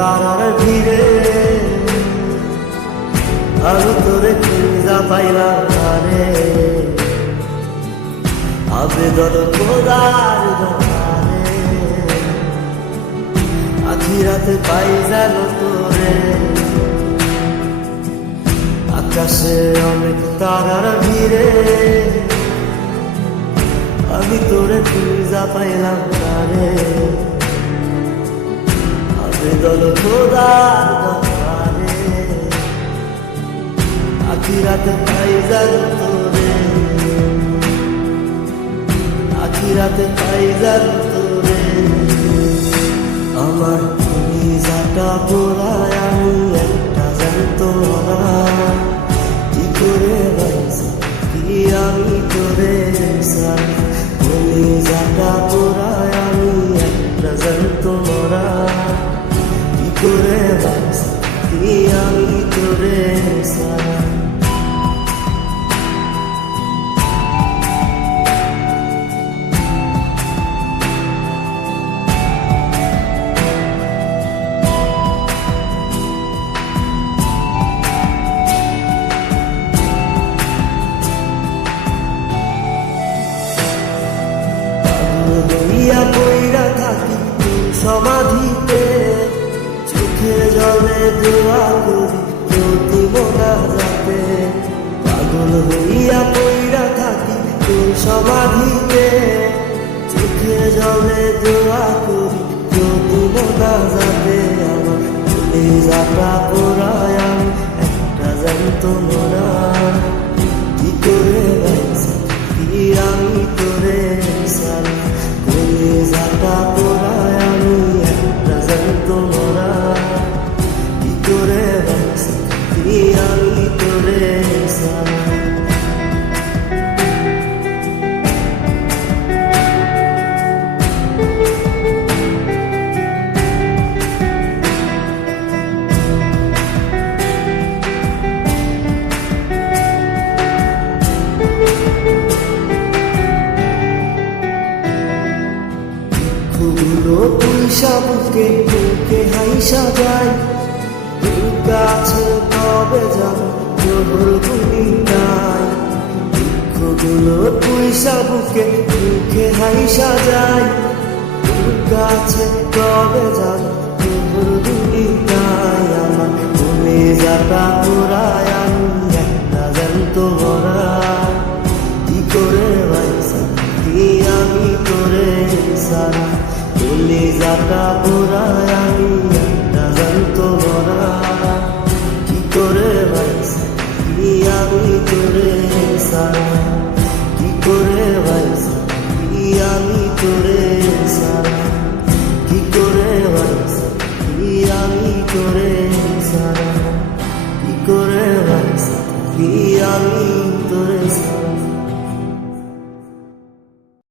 তারার ভিড়ে আমি তোরে খুঁজা পাইলাম না রে। আবেদন খোদার দরবারে আখিরাতে পাই যেন তোরে। আকাশে অনেক তারার ভিড়ে আমি তোরে খুঁজা পাইলাম না রে। আবেদন খোদার দরবারে আখিরাতে পাই যেন তোরে। আখিরাতে পাই যেন তোরে। আমার কলিজাটা পোড়ায় আমি একটা জ্যান্ত মরা। কি করে বাঁচি কি আমি তোরে ছাড়া। কলিজাটা পোড়ায় আমি একটা জ্যান্ত মরা। কি করে বাঁচি কি আমি তোরে ছাড়া। হইয়া পইরা থাকি সমাধিতে চোখে জলে দোয়া করি প্রতি মোনাজাতে। পাগল হইয়া পইরা থাকি সমাধিতে চোখে জলে দোয়া করি প্রতি মোনাজাতে। আমার কলিজাটা পোড়ায় আমি একটা জ্যান্ত মরা। কি করে বাঁচি কি আমি তোরে ছাড়া। কলিজাটা পোড়ায় আমি একটা জ্যান্ত মরা। কি করে বাঁচি কি আমি তোরে ছাড়া। পয়সা বুকে বুকে হাইসা যায় তোর কাছে কবে যাব তোর গুলি নাই। দুঃখগুলো পয়সা বুকে বুকে হাইসা যায় তোর কাছে কবে যাব তোর গুলি নাই। আমার কলিজাটা পোড়ায় আমি একটা জ্যান্ত মরা। কি করে বাঁচি কি আমি তোরে ছাড়া। কলিজাটা পোড়ায়